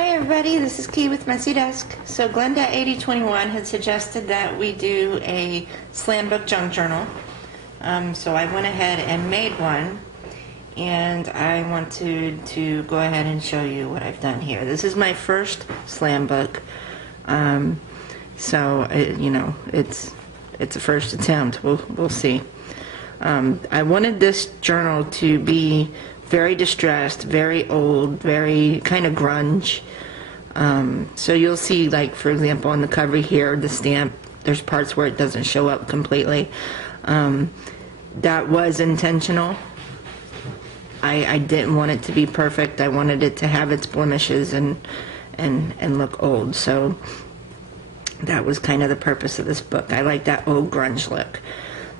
Hi everybody, this is Key with Messy Desk. So Glenda 8021 had suggested that we do a slam book junk journal. So I went ahead and made one, and I want to go ahead and show you what I've done here. This is my first slam book, so it's a first attempt. We'll see. I wanted this journal to be very distressed, very old, very kind of grunge. So you'll see, like, for example, on the cover here, the stamp, there's parts where it doesn't show up completely. That was intentional. I didn't want it to be perfect. I wanted it to have its blemishes and look old. So that was kind of the purpose of this book. I like that old grunge look.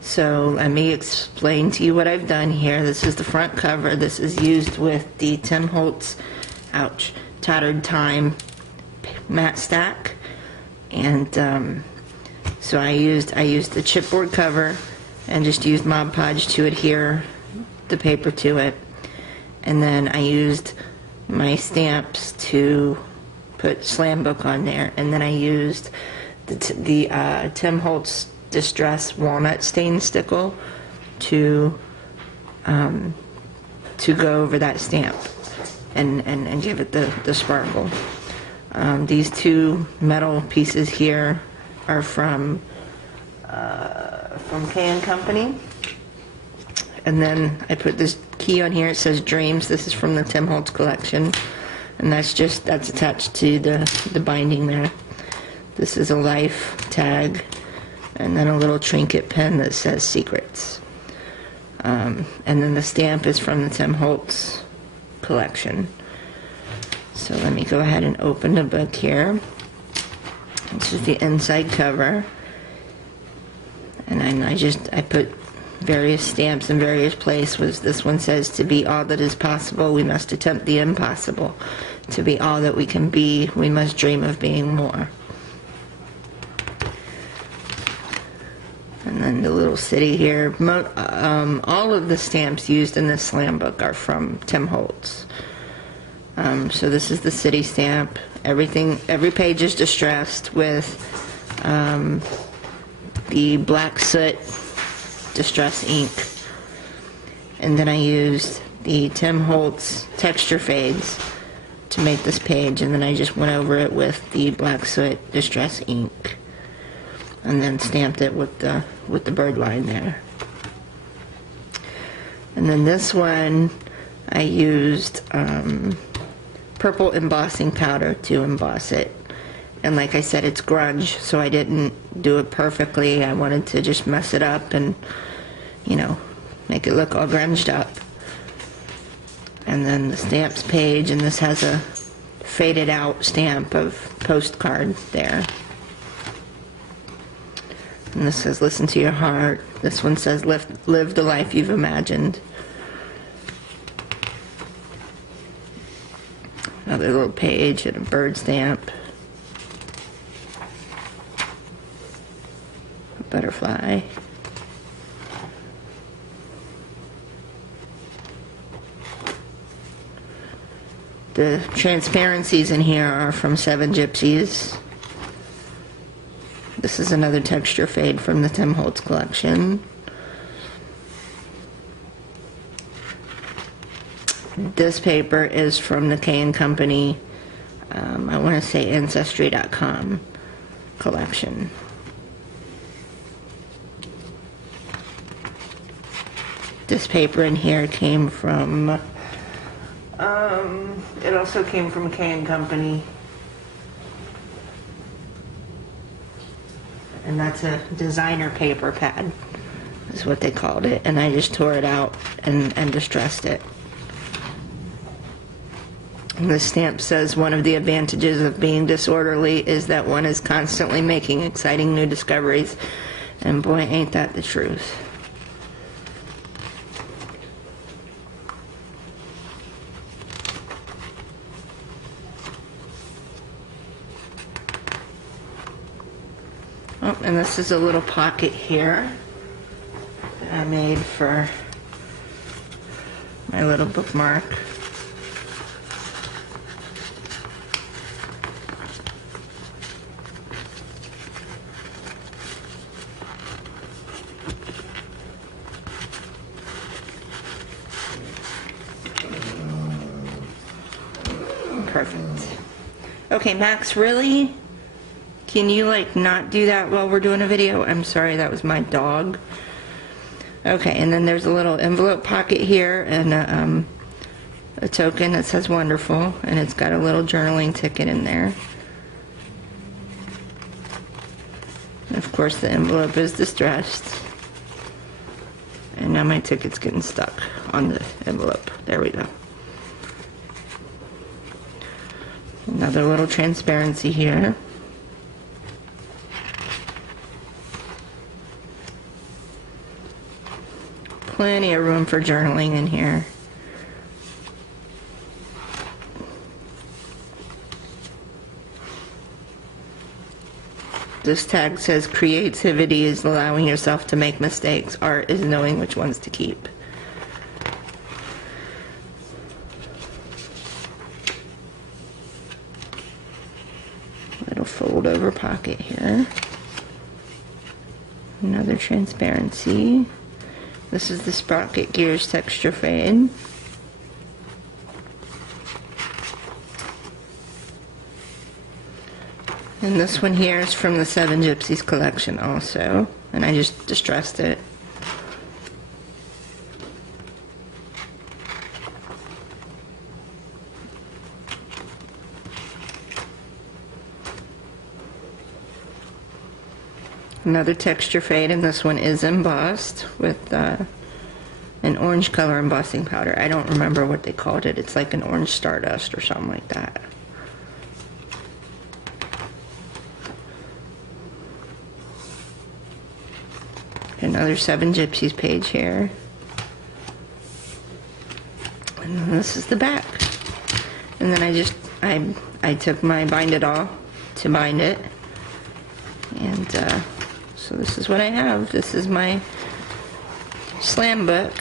So let me explain to you what I've done here. This is the front cover. This is used with the Tim Holtz, Tattered Time matte stack, and so I used the chipboard cover and just used Mod Podge to adhere the paper to it, and then I used my stamps to put slam book on there, and then I used the Tim Holtz Distress Walnut Stain Stickle to go over that stamp and give it the sparkle. These two metal pieces here are from K & Company, and then I put this key on here. It says Dreams. This is from the Tim Holtz collection, and that's attached to the binding there. This is a life tag, and then a little trinket pen that says Secrets. And then the stamp is from the Tim Holtz collection. So let me go ahead and open the book here. This is the inside cover. And then I put various stamps in various places. This one says, "To be all that is possible, we must attempt the impossible. To be all that we can be, we must dream of being more." And then the little city here. All of the stamps used in this slam book are from Tim Holtz. So this is the city stamp. Every page is distressed with the black soot distress ink. And then I used the Tim Holtz texture fades to make this page, and then I just went over it with the black soot distress ink, and then stamped it with the bird line there. And then this one I used purple embossing powder to emboss it, and like I said, it's grunge, so I didn't do it perfectly. I wanted to just mess it up and make it look all grunged up. And then the stamps page, and this has a faded out stamp of postcard there. And this says, "Listen to your heart." This one says, live the life you've imagined." Another little page and a bird stamp. A butterfly. The transparencies in here are from Seven Gypsies. This is another texture fade from the Tim Holtz collection. This paper is from the K & Company, I want to say Ancestry.com collection. This paper in here came from, it also came from K & Company. And that's a designer paper pad, is what they called it. And I just tore it out and distressed it. And the stamp says, "One of the advantages of being disorderly is that one is constantly making exciting new discoveries." And boy, ain't that the truth. Oh, and this is a little pocket here that I made for my little bookmark. Perfect. Okay, Max, really? Can you like not do that while we're doing a video? I'm sorry, that was my dog. Okay, and then there's a little envelope pocket here and a token that says wonderful, and it's got a little journaling ticket in there. And of course the envelope is distressed. And now my ticket's getting stuck on the envelope. There we go. Another little transparency here. Plenty of room for journaling in here. This tag says creativity is allowing yourself to make mistakes. Art is knowing which ones to keep. Little fold over pocket here. Another transparency. This is the Sprocket Gears texture fade. And this one here is from the Seven Gypsies collection also, and I just distressed it. Another texture fade, and this one is embossed with an orange color embossing powder. I don't remember what they called it. It's like an orange stardust or something like that. Another Seven Gypsies page here. And then this is the back. And then I took my Bind It All to bind it. And so this is what I have. This is my slam book.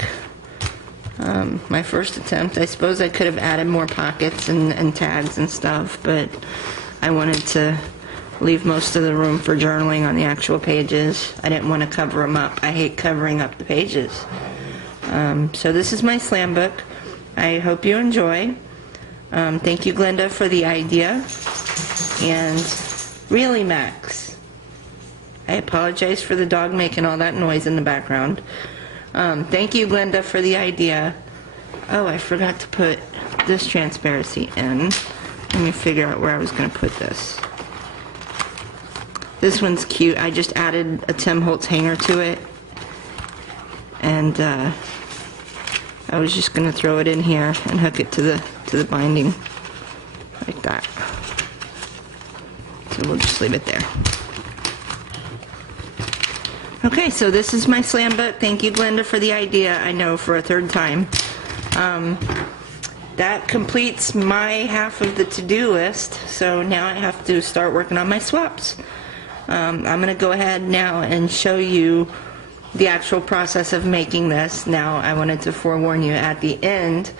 My first attempt. I suppose I could have added more pockets and tags and stuff, but I wanted to leave most of the room for journaling on the actual pages. I didn't want to cover them up. I hate covering up the pages. So this is my slam book. I hope you enjoy. Thank you, Glenda, for the idea. And really, Max, I apologize for the dog making all that noise in the background. Thank you, Glenda, for the idea. Oh, I forgot to put this transparency in. Let me figure out where I was going to put this. This one's cute. I just added a Tim Holtz hanger to it. And I was just going to throw it in here and hook it to the binding like that. So we'll just leave it there. Okay, so this is my slam book. Thank you, Glenda, for the idea. I know, for a third time. That completes my half of the to-do list. So now I have to start working on my swaps. I'm going to go ahead now and show you the actual process of making this. Now, I wanted to forewarn you at the end,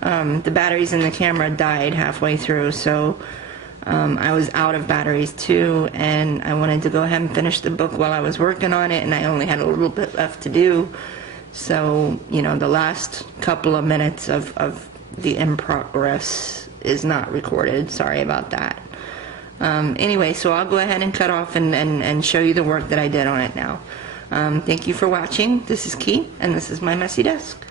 the batteries in the camera died halfway through, so I was out of batteries too, and I wanted to go ahead and finish the book while I was working on it, and I only had a little bit left to do. So, you know, the last couple of minutes of the in progress is not recorded. Sorry about that. Anyway, so I'll go ahead and cut off and show you the work that I did on it now. Thank you for watching. This is Key, and this is my messy desk.